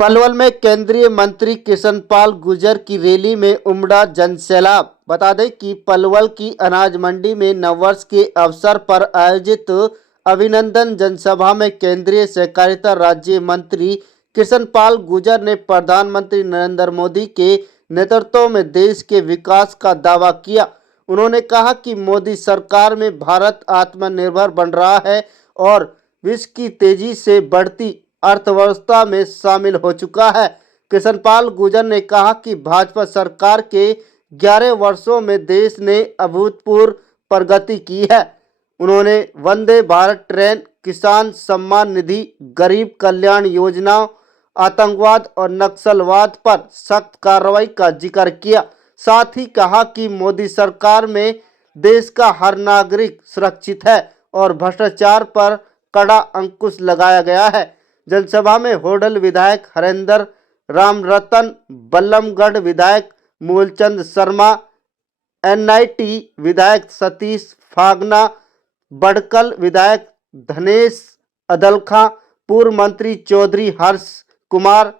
पलवल में केंद्रीय मंत्री कृष्णपाल गुर्जर की रैली में उमड़ा जनसैलाब। बता दें कि पलवल की अनाज मंडी में नववर्ष के अवसर पर आयोजित अभिनंदन जनसभा में केंद्रीय सहकारिता राज्य मंत्री कृष्णपाल गुर्जर ने प्रधानमंत्री नरेंद्र मोदी के नेतृत्व में देश के विकास का दावा किया। उन्होंने कहा कि मोदी सरकार में भारत आत्मनिर्भर बन रहा है और विश्व की तेजी से बढ़ती अर्थव्यवस्था में शामिल हो चुका है। कृष्णपाल गुर्जर ने कहा कि भाजपा सरकार के 11 वर्षों में देश ने अभूतपूर्व प्रगति की है। उन्होंने वंदे भारत ट्रेन, किसान सम्मान निधि, गरीब कल्याण योजना, आतंकवाद और नक्सलवाद पर सख्त कार्रवाई का जिक्र किया। साथ ही कहा कि मोदी सरकार में देश का हर नागरिक सुरक्षित है और भ्रष्टाचार पर कड़ा अंकुश लगाया गया है। जनसभा में होडल विधायक हरेंद्र रामरतन, बल्लमगढ़ विधायक मूलचंद शर्मा, एनआईटी विधायक सतीश फागना, बड़कल विधायक धनेश अदलखा, पूर्व मंत्री चौधरी हर्ष कुमार,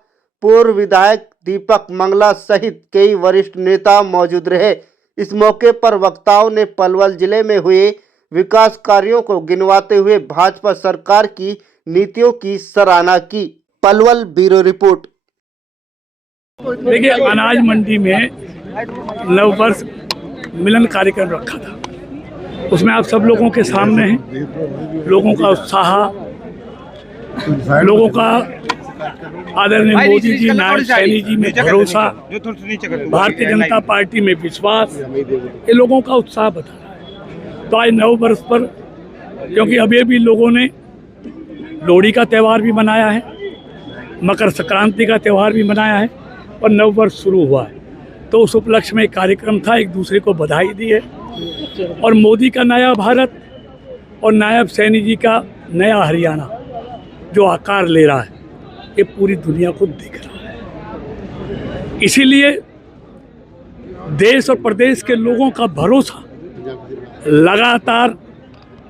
पूर्व विधायक दीपक मंगला सहित कई वरिष्ठ नेता मौजूद रहे। इस मौके पर वक्ताओं ने पलवल जिले में हुए विकास कार्यों को गिनवाते हुए भाजपा सरकार की नीतियों की सराहना की। Palwal bureau report. देखिए, अनाज मंडी में नववर्ष मिलन कार्यक्रम रखा था। उसमें आप सब लोगों के सामने हैं, लोगों का उत्साह, लोगों का आदरणीय मोदी जी, नायब सैनी जी में भरोसा, भारतीय जनता पार्टी में विश्वास, ये लोगों का उत्साह बता रहा है। तो आज नववर्ष पर, क्योंकि अभी भी लोगों ने लोहड़ी का त्यौहार भी मनाया है, मकर संक्रांति का त्यौहार भी मनाया है और नववर्ष शुरू हुआ है, तो उस उपलक्ष्य में एक कार्यक्रम था, एक दूसरे को बधाई दी है। और मोदी का नया भारत और नायब सैनी जी का नया हरियाणा जो आकार ले रहा है, ये पूरी दुनिया को दिख रहा है। इसीलिए देश और प्रदेश के लोगों का भरोसा लगातार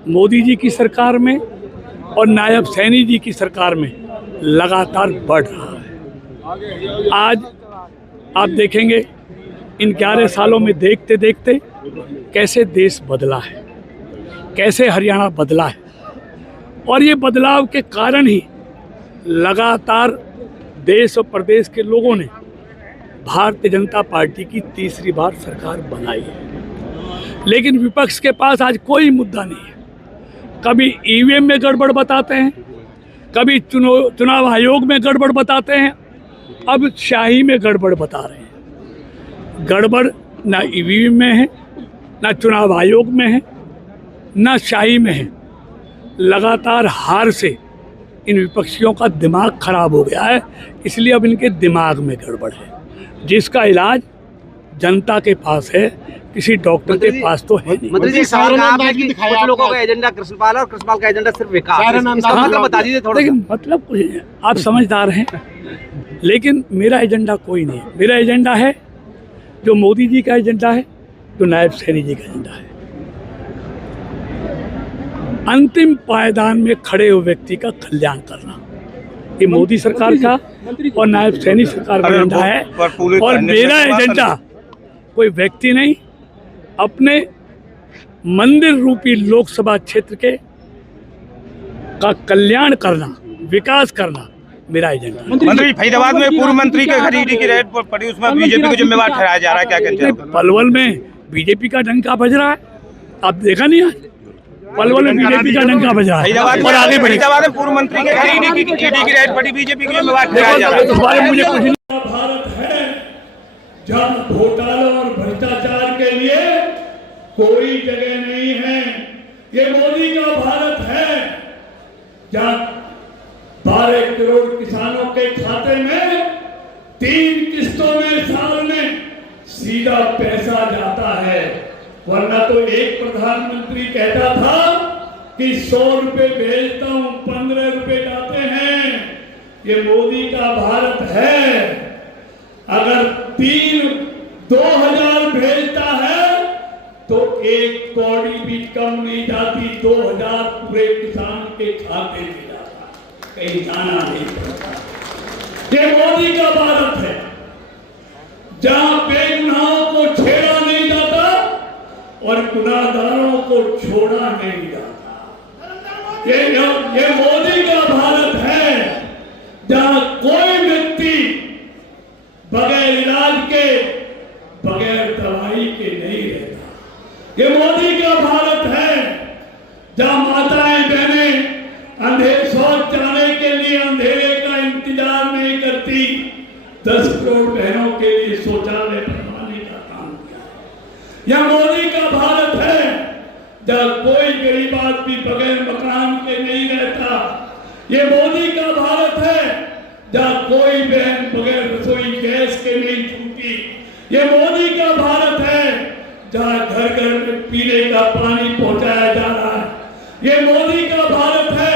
मोदी जी की सरकार में और नायब सैनी जी की सरकार में लगातार बढ़ रहा है। आज आप देखेंगे इन 11 सालों में देखते देखते कैसे देश बदला है, कैसे हरियाणा बदला है, और ये बदलाव के कारण ही लगातार देश और प्रदेश के लोगों ने भारतीय जनता पार्टी की तीसरी बार सरकार बनाई है। लेकिन विपक्ष के पास आज कोई मुद्दा नहीं है। कभी ईवीएम में गड़बड़ बताते हैं, कभी चुनाव आयोग में गड़बड़ बताते हैं, अब शाही में गड़बड़ बता रहे हैं। गड़बड़ ना ईवीएम में है, ना चुनाव आयोग में है, ना शाही में है। लगातार हार से इन विपक्षियों का दिमाग खराब हो गया है, इसलिए अब इनके दिमाग में गड़बड़ है, जिसका इलाज जनता के पास है, किसी डॉक्टर के पास तो है नहीं। मंत्री जी, कुछ लोगों का एजेंडा कृष्णपाल और कृष्णपाल का एजेंडा सिर्फ विकास, इसका मतलब बता दीजिए थोड़ा। लेकिन मतलब कुछ नहीं है, आप समझदार हैं, लेकिन मेरा एजेंडा कोई नहीं है। मेरा एजेंडा है जो मोदी जी का एजेंडा है, जो नायब सैनी जी का एजेंडा है। अंतिम पायदान में खड़े हुए व्यक्ति का कल्याण करना, ये मोदी सरकार का और नायब सैनी सरकार का एजेंडा है। और मेरा एजेंडा कोई व्यक्ति नहीं, अपने मंदिर रूपी लोकसभा क्षेत्र के का कल्याण करना, विकास करना मेरा एजेंडा। मंत्री, फरीदाबाद में पूर्व मंत्री के खरीदी की रेड पड़ी, उसमें बीजेपी को जिम्मेवार ठहराया जा रहा है, क्या कहते हैं? पलवल में बीजेपी का डंका बज रहा है, आप देखा नहीं आज पलवल में बीजेपी का डंका बज रहा है। और आगे बढ़े, फरीदाबाद में पूर्व मंत्री के खरीदी की रेड पड़ी, बीजेपी को जिम्मेवार ठहराया जा रहा है। इस बारे में मुझे कुछ नहीं। भारत है जहाँ घोटाला और भ्रष्टाचार के लिए कोई जगह नहीं है। ये मोदी का भारत है जहाँ 12 करोड़ किसानों के खाते में 3 किस्तों में साल में सीधा पैसा जाता है। वरना तो एक प्रधानमंत्री कहता था कि 100 रुपए भेजता हूं, 15 रुपए जाते हैं। ये मोदी का भारत है। अगर 2000 भेजता है तो 1 कौड़ी भी कम नहीं जाती, 2000 पूरे किसान के खाते में जाता, कहीं जाना नहीं पड़ता। ये प्रति 10 करोड़ बहनों के लिए शौचालय बनवाने का काम किया। यह मोदी का भारत है जहाँ कोई गरीब आदमी बगैर मकान के नहीं रहता। ये मोदी का भारत है जहाँ कोई बहन बगैर रसोई गैस के नहीं छूटी। ये मोदी का भारत है जहाँ घर घर में पीने का पानी पहुंचाया जा रहा है। ये मोदी का भारत है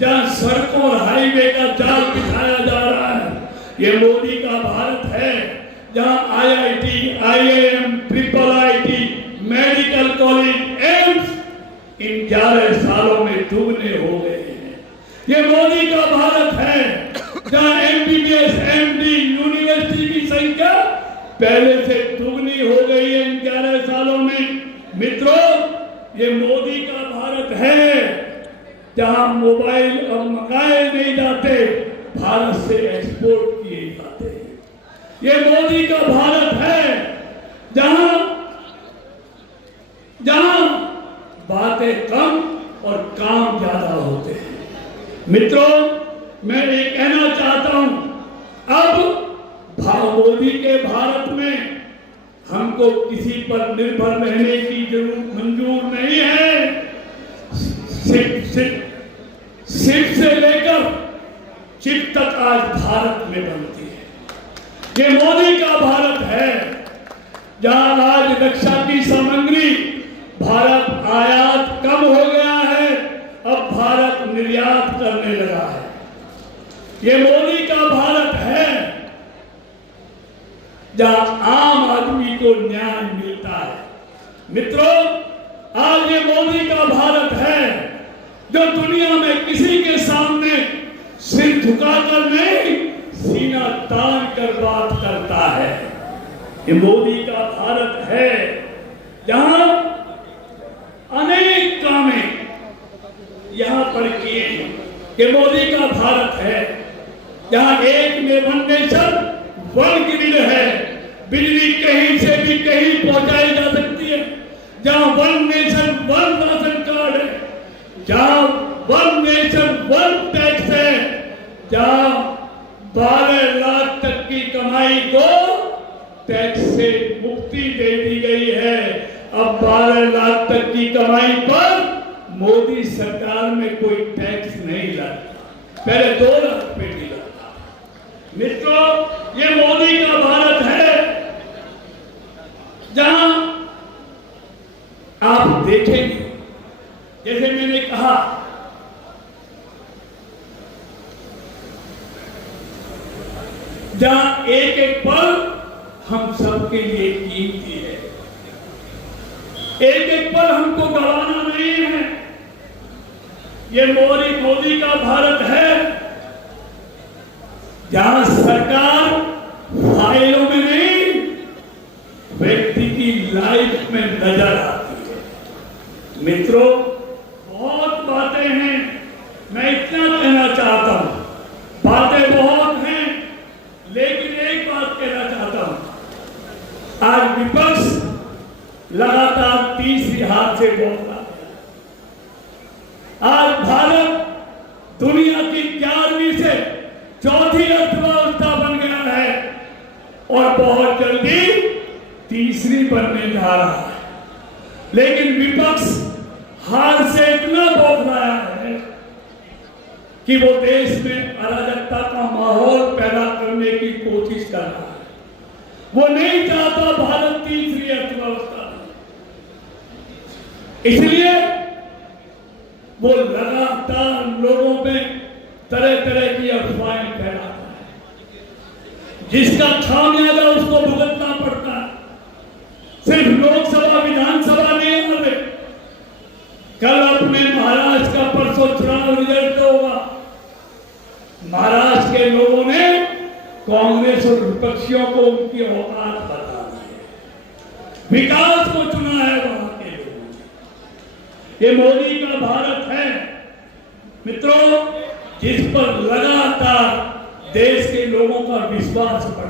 जहाँ सड़कों और हाईवे का जाल बिछाया जा रहा है। ये मोदी का भारत है जहाँ IIT, IIM, IIIT, medical college, AIIMS इन 11 सालों में दुगने हो गए हैं। ये मोदी का भारत है जहाँ MBBS, MD यूनिवर्सिटी की संख्या पहले से दुगनी हो गई है इन 11 सालों में। मित्रों, ये मोदी का भारत है जहां मोबाइल और मंगाए नहीं जाते, भारत से एक्सपोर्ट किए जाते हैं। ये मोदी का भारत है जहां बातें कम और काम ज्यादा होते हैं। मित्रों, मैं ये कहना चाहता हूं, अब मोदी के भारत में हमको किसी पर निर्भर रहने की जरूरत मंजूर नहीं है। सिर्फ से लेकर चिप तक आज भारत में बनती है। ये मोदी का भारत है जहां आज रक्षा की सामग्री भारत आयात कम हो गया है, अब भारत निर्यात करने लगा है। ये मोदी का भारत है जहां आम आदमी को न्याय मिलता है। मित्रों, आज ये मोदी का भारत है जो दुनिया में किसी के सामने सिर झुकाकर नहीं, सीना तान कर बात करता है। ये मोदी का भारत है जहां अनेक कामें यहां पर किए। ये मोदी का भारत है जहां एक में वन नेशन वन ग्रिड है, बिजली कहीं से भी कहीं पहुंचाई जा सकती है। जहां one nation one ration card है, जहां वन नेशन वन टैक्स है, जहां 12 लाख तक की कमाई को टैक्स से मुक्ति दे दी गई है। अब 12 लाख तक की कमाई पर मोदी सरकार में कोई टैक्स नहीं लगता, पहले 2 लाख पे भी लगता। मित्रों, ये मोदी का भारत है जहां आप देखेंगे, जैसे मैंने कहा, जहां एक एक पल हम सबके लिए कीमती है। एक एक पल हमको गंवाना नहीं है। ये मोदी का भारत है जहां सरकार फाइलों में नहीं, व्यक्ति की लाइफ में नजर आती है। मित्रों, बहुत बातें हैं, मैं इतना कहना चाहता हूं, बातें बहुत हैं, लेकिन एक बात कहना चाहता हूं। आज विपक्ष लगातार तीसरी हाथ से बोल रहा है। आज भारत दुनिया की 11वीं से चौथी अर्थव्यवस्था बन गया है और बहुत जल्दी तीसरी बनने जा रहा है। लेकिन विपक्ष हार से इतना बोल रहा है कि वो देश में अराजकता का माहौल पैदा करने की कोशिश कर रहा है। वो नहीं चाहता भारत तीसरी अर्थव्यवस्था, इसलिए वो लगातार लोगों में तरह तरह की अफवाहें फैलाता है, जिसका खामियाजा उसको भुगतना पड़ता है। सिर्फ लोकसभा विधानसभा नहीं होते, कल अपने महाराष्ट्र का परसों चुनाव रिजल्ट होगा। महाराष्ट्र के लोगों ने कांग्रेस और विपक्षियों को उनकी औकात बता दी है, विकास को चुना है वहां के लोगों ने। ये मोदी का भारत है मित्रों, जिस पर लगातार देश के लोगों का विश्वास बढ़